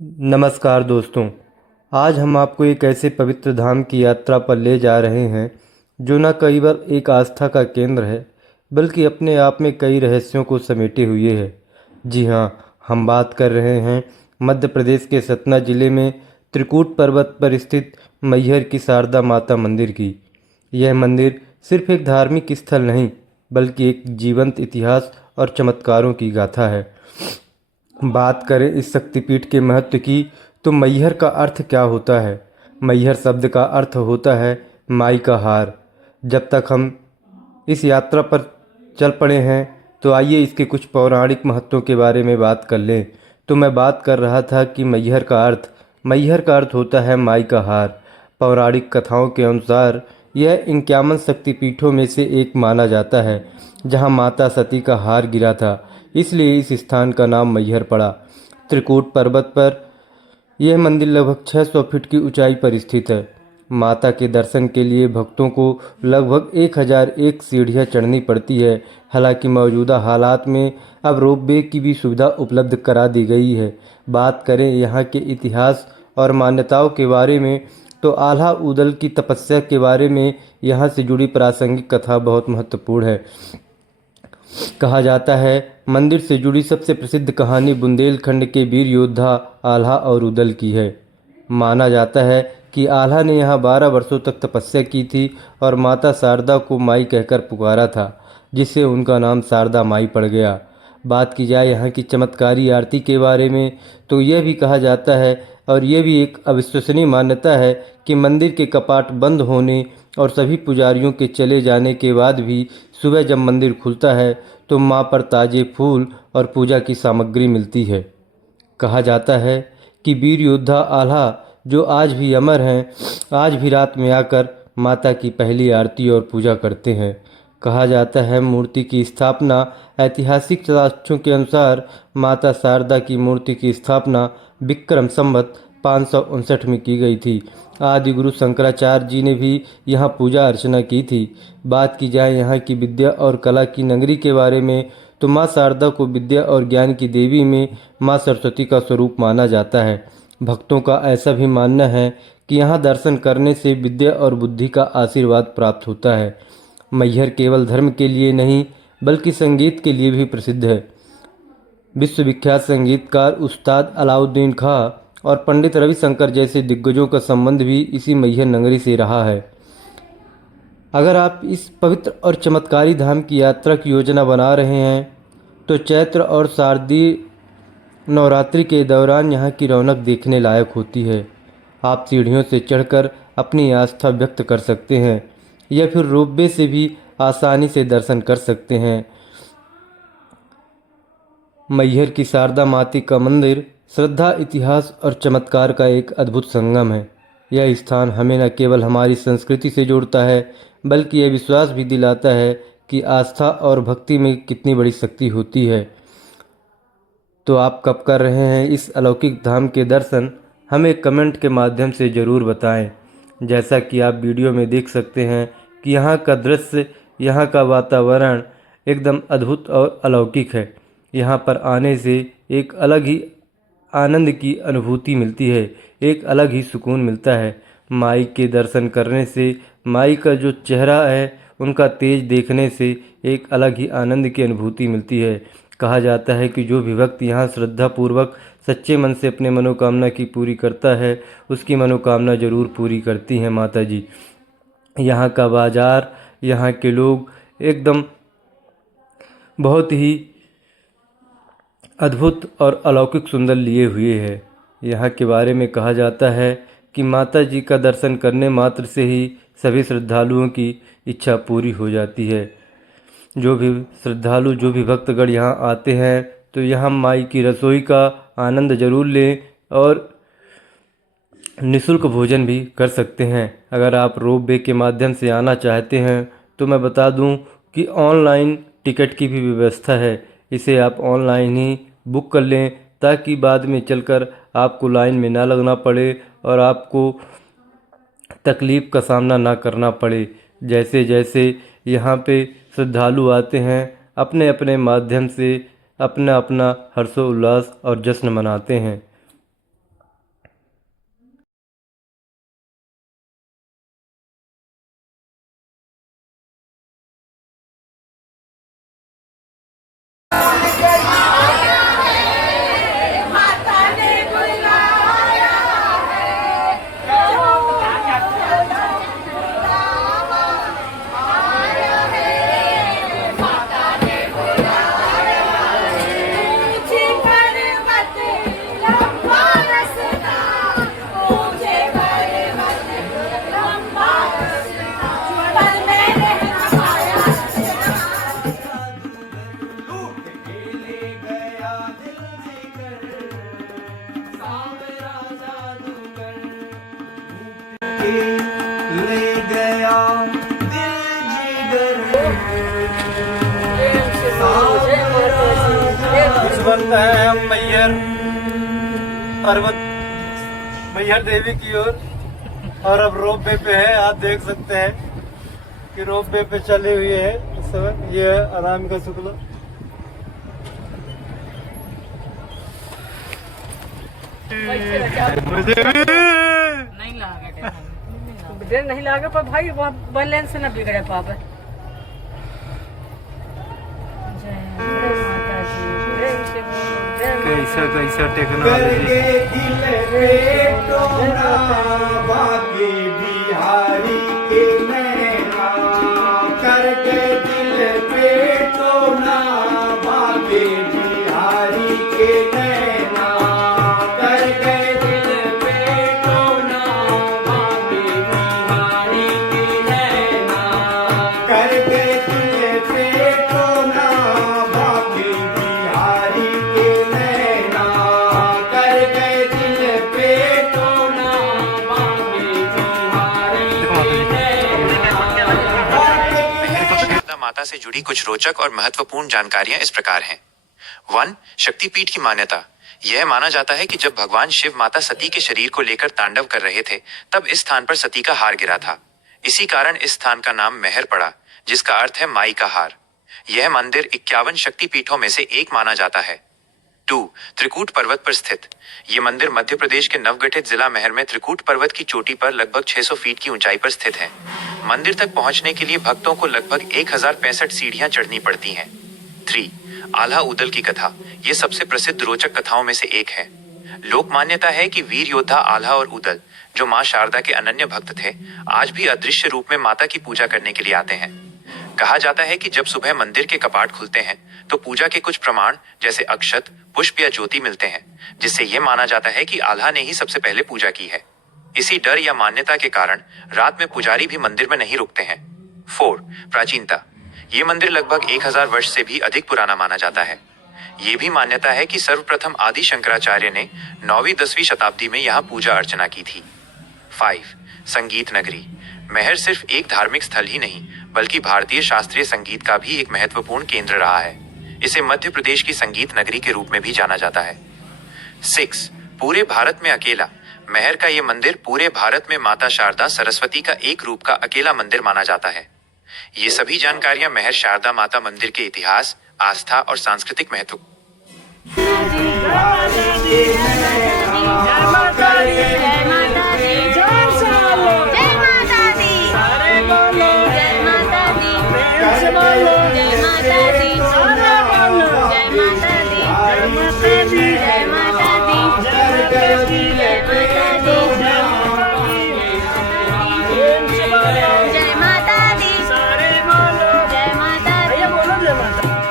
नमस्कार दोस्तों। आज हम आपको एक ऐसे पवित्र धाम की यात्रा पर ले जा रहे हैं जो न केवल एक आस्था का केंद्र है बल्कि अपने आप में कई रहस्यों को समेटे हुए है। जी हाँ, हम बात कर रहे हैं मध्य प्रदेश के सतना जिले में त्रिकूट पर्वत पर स्थित मैहर की शारदा माता मंदिर की। यह मंदिर सिर्फ एक धार्मिक स्थल नहीं बल्कि एक जीवंत इतिहास और चमत्कारों की गाथा है। बात करें इस शक्तिपीठ के महत्व की तो मैहर का अर्थ क्या होता है। मैहर शब्द का अर्थ होता है माई का हार। जब तक हम इस यात्रा पर चल पड़े हैं तो आइए इसके कुछ पौराणिक महत्वों के बारे में बात कर लें। तो मैं बात कर रहा था कि मैहर का अर्थ होता है माई का हार। पौराणिक कथाओं के अनुसार यह 51 शक्तिपीठों में से एक माना जाता है जहां माता सती का हार गिरा था, इसलिए इस स्थान का नाम मैहर पड़ा। त्रिकूट पर्वत पर यह मंदिर लगभग 600 फीट की ऊंचाई पर स्थित है। माता के दर्शन के लिए भक्तों को लगभग 1001 सीढ़ियां चढ़नी पड़ती है। हालांकि मौजूदा हालात में अब रोपवे की भी सुविधा उपलब्ध करा दी गई है। बात करें यहाँ के इतिहास और मान्यताओं के बारे में तो आल्हा ऊदल की तपस्या के बारे में यहाँ से जुड़ी प्रासंगिक कथा बहुत महत्वपूर्ण है। कहा जाता है मंदिर से जुड़ी सबसे प्रसिद्ध कहानी बुंदेलखंड के वीर योद्धा आल्हा और उदल की है। माना जाता है कि आल्हा ने यहाँ 12 वर्षों तक तपस्या की थी और माता शारदा को माई कहकर पुकारा था, जिससे उनका नाम शारदा माई पड़ गया। बात की जाए यहाँ की चमत्कारी आरती के बारे में तो यह भी कहा जाता है और यह भी एक अविश्वसनीय मान्यता है कि मंदिर के कपाट बंद होने और सभी पुजारियों के चले जाने के बाद भी सुबह जब मंदिर खुलता है तो मां पर ताजे फूल और पूजा की सामग्री मिलती है। कहा जाता है कि वीर योद्धा आल्हा, जो आज भी अमर हैं, आज भी रात में आकर माता की पहली आरती और पूजा करते हैं। कहा जाता है मूर्ति की स्थापना ऐतिहासिक साक्ष्यों के अनुसार माता शारदा की मूर्ति की स्थापना विक्रम संवत 559 में की गई थी। आदि गुरु शंकराचार्य जी ने भी यहाँ पूजा अर्चना की थी। बात की जाए यहाँ की विद्या और कला की नगरी के बारे में तो माँ शारदा को विद्या और ज्ञान की देवी में माँ सरस्वती का स्वरूप माना जाता है। भक्तों का ऐसा भी मानना है कि यहाँ दर्शन करने से विद्या और बुद्धि का आशीर्वाद प्राप्त होता है। मैहर केवल धर्म के लिए नहीं बल्कि संगीत के लिए भी प्रसिद्ध है। विश्वविख्यात संगीतकार उस्ताद अलाउद्दीन खां और पंडित रविशंकर जैसे दिग्गजों का संबंध भी इसी मैहर नगरी से रहा है। अगर आप इस पवित्र और चमत्कारी धाम की यात्रा की योजना बना रहे हैं तो चैत्र और शारदीय नवरात्रि के दौरान यहाँ की रौनक देखने लायक होती है। आप सीढ़ियों से चढ़कर अपनी आस्था व्यक्त कर सकते हैं या फिर रोपवे से भी आसानी से दर्शन कर सकते हैं। मैहर की शारदा माता का मंदिर श्रद्धा, इतिहास और चमत्कार का एक अद्भुत संगम है। यह स्थान हमें न केवल हमारी संस्कृति से जोड़ता है बल्कि यह विश्वास भी दिलाता है कि आस्था और भक्ति में कितनी बड़ी शक्ति होती है। तो आप कब कर रहे हैं इस अलौकिक धाम के दर्शन, हमें कमेंट के माध्यम से ज़रूर बताएं। जैसा कि आप वीडियो में देख सकते हैं कि यहाँ का दृश्य, यहाँ का वातावरण एकदम अद्भुत और अलौकिक है। यहाँ पर आने से एक अलग ही आनंद की अनुभूति मिलती है, एक अलग ही सुकून मिलता है। माई के दर्शन करने से, माई का जो चेहरा है उनका तेज देखने से एक अलग ही आनंद की अनुभूति मिलती है। कहा जाता है कि जो भी भक्त यहाँ श्रद्धापूर्वक सच्चे मन से अपने मनोकामना की पूरी करता है, उसकी मनोकामना जरूर पूरी करती हैं माता जी। यहाँ का बाजार, यहाँ के लोग एकदम बहुत ही अद्भुत और अलौकिक सुंदर लिए हुए है। यहाँ के बारे में कहा जाता है कि माता जी का दर्शन करने मात्र से ही सभी श्रद्धालुओं की इच्छा पूरी हो जाती है। जो भी श्रद्धालु, जो भी भक्तगण यहाँ आते हैं तो यहाँ माई की रसोई का आनंद जरूर लें और निःशुल्क भोजन भी कर सकते हैं। अगर आप रोपवे के माध्यम से आना चाहते हैं तो मैं बता दूं कि ऑनलाइन टिकट की भी व्यवस्था है। इसे आप ऑनलाइन ही बुक कर लें ताकि बाद में चलकर आपको लाइन में ना लगना पड़े और आपको तकलीफ़ का सामना ना करना पड़े। जैसे जैसे यहाँ पे श्रद्धालु आते हैं, अपने अपने माध्यम से अपना अपना हर्षोल्लास और जश्न मनाते हैं। ले गया दिल जिगर। इस वक्त है हम मैहर देवी की ओर और अब रोप वे पे है। आप देख सकते हैं कि रोप वे पे चले हुए हैं इस समय। ये है अनामिका शुक्ला। नहीं लागे पर भाई बैलेंस से न बिगड़े पावे। कैसा टेक्नोलॉजी। बिहारी के नैना करके दिल पे तो ना भागे। बिहारी के नैना करके दिल पे तो ना भागे। बिहारी के नैना करके दिल पे तो ना भागे। बिहारी के नैना करके दिल पे तो ना भागे। माता से जुड़ी कुछ रोचक और महत्वपूर्ण जानकारियां इस प्रकार हैं। 1. शक्तिपीठ की मान्यता। यह माना जाता है कि जब भगवान शिव माता सती के शरीर को लेकर तांडव कर रहे थे तब इस स्थान पर सती का हार गिरा था। इसी कारण इस स्थान का नाम महर पड़ा, जिसका अर्थ है माई का हार। यह मंदिर 51 शक्तिपीठों में से एक माना जाता है। 2. त्रिकूट पर्वत पर स्थित। ये मंदिर मध्य प्रदेश के नवगठित जिला महर में त्रिकूट पर्वत की चोटी पर लगभग 600 फीट की ऊंचाई पर स्थित है। मंदिर तक पहुंचने के लिए भक्तों को लगभग 1065 सीढ़ियां चढ़नी पड़ती हैं। 3. आल्हा उदल की कथा। ये सबसे प्रसिद्ध रोचक कथाओं में से एक है। लोक मान्यता है कि वीर योद्धा आल्हा और उदल, जो मां शारदा के अनन्य भक्त थे, आज भी अदृश्य रूप में माता की पूजा करने के लिए आते हैं। कहा जाता है कि जब सुबह मंदिर के कपाट खुलते हैं तो पूजा के कुछ प्रमाण जैसे अक्षत, पुष्प या ज्योति मिलते हैं, जिससे यह माना जाता है कि आल्हा ने ही सबसे पहले पूजा की है। इसी डर या मान्यता के कारण रात में पुजारी भी मंदिर में नहीं रुकते हैं। 4. प्राचीनता। ये मंदिर लगभग 1000 वर्ष से भी अधिक पुराना माना जाता है। ये भी मान्यता है कि सर्वप्रथम आदि शंकराचार्य ने 9वीं-10वीं शताब्दी में यहाँ पूजा अर्चना की थी। 5. संगीत नगरी। महर सिर्फ एक धार्मिक स्थल ही नहीं बल्कि भारतीय शास्त्रीय संगीत का भी एक महत्वपूर्ण केंद्र रहा है। इसे मध्य प्रदेश की संगीत नगरी के रूप में भी जाना जाता है। 6. पूरे भारत में अकेला। महर का ये मंदिर पूरे भारत में माता शारदा सरस्वती का एक रूप का अकेला मंदिर माना जाता है। ये सभी जानकारियां महर शारदा माता मंदिर के इतिहास, आस्था और सांस्कृतिक महत्व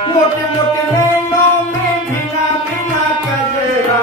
मोटे मोटे नैनों में भिना भिना कजरा।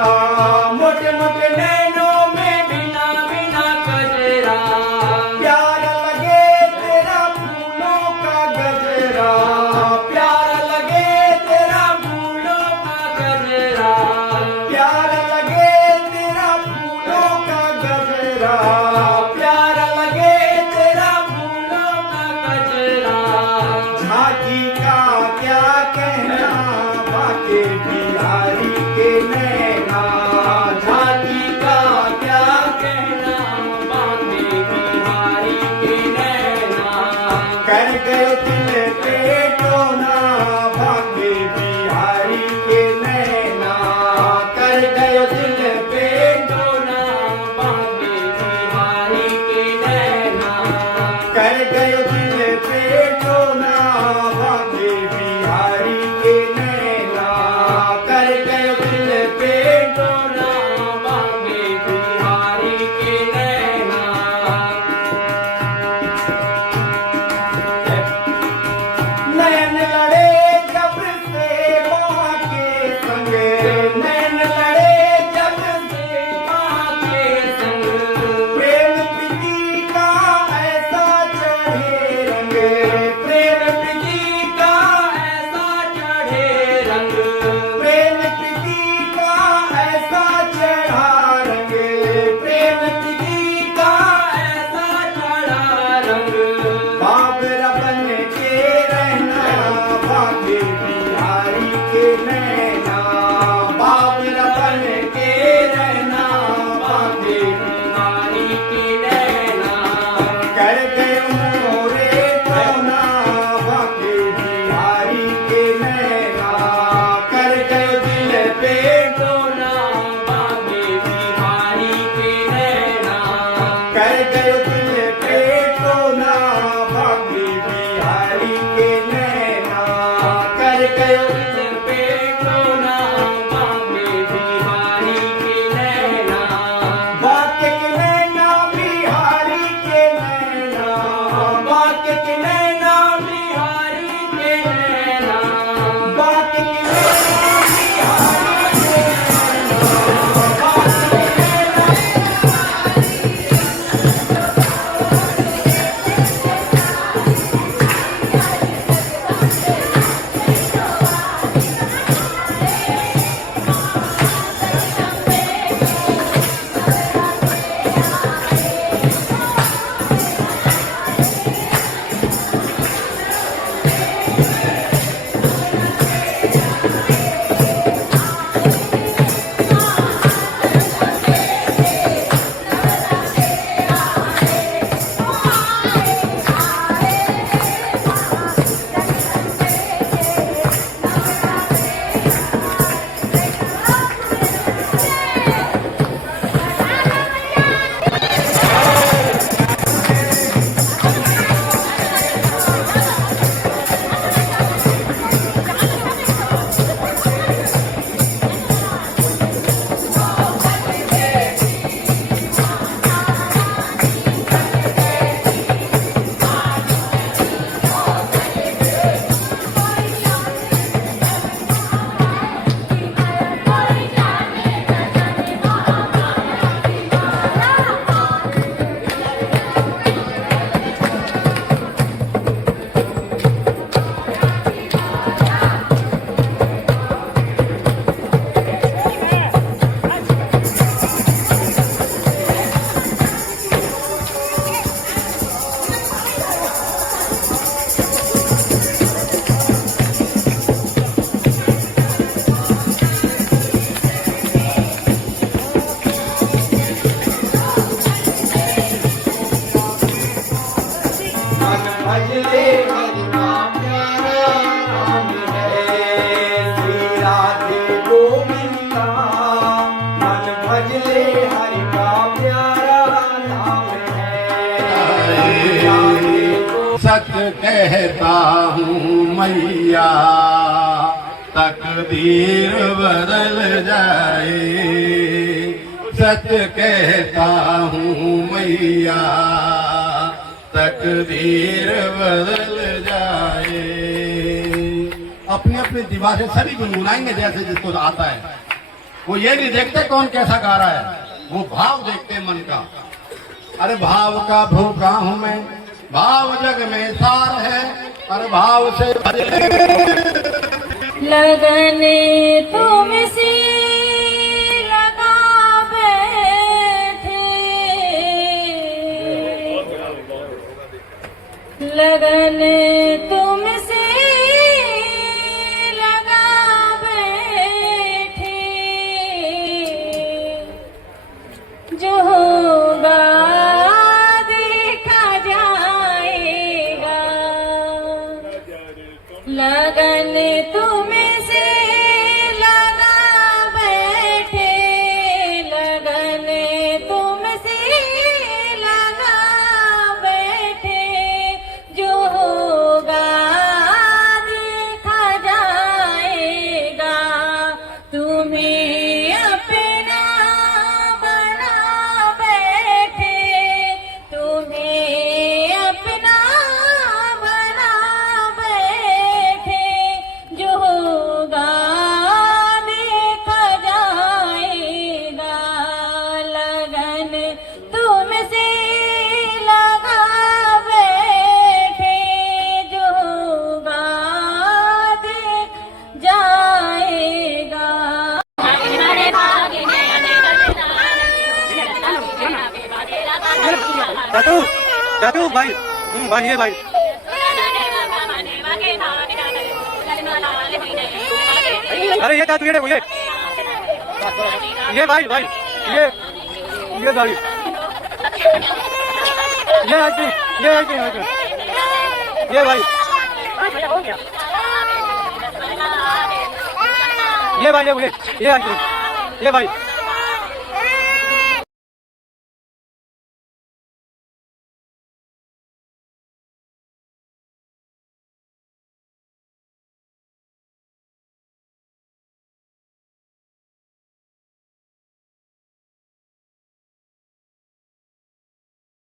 ले हरि का प्यारा नाम है। सच कहता हूँ मैया तकदीर बदल जाए। सच कहता हूँ मैया तकदीर बदल जाए। अपनी अपनी दीवार से सभी गुनगुनाएंगे जैसे जिसको आता है। वो ये नहीं देखते कौन कैसा गा रहा है, वो भाव देखते मन का। अरे भाव का भूखा हूं मैं, भाव जग में सार है, अरे भाव से लगन तुमसे लगा बैठे, लगन तुमसे लगा बैठे, जो होगा देखा जाएगा। लगन तुमसे लगा बैठे, लगन तुमसे लगा बैठे, जो होगा देखा जाएगा। तुम्हें अपना बना बैठे, तुम्हें अपना बना बैठे, जो होगा देखा जाएगा। लगन तुमसे लगा बैठे, जो होगा देख जाएगा। दादू दादू भाई भाई ये भाई अरे ये दादू ये भाई भाई ये गाड़ी ये आके ये भाई ये भाई ये आके ये भाई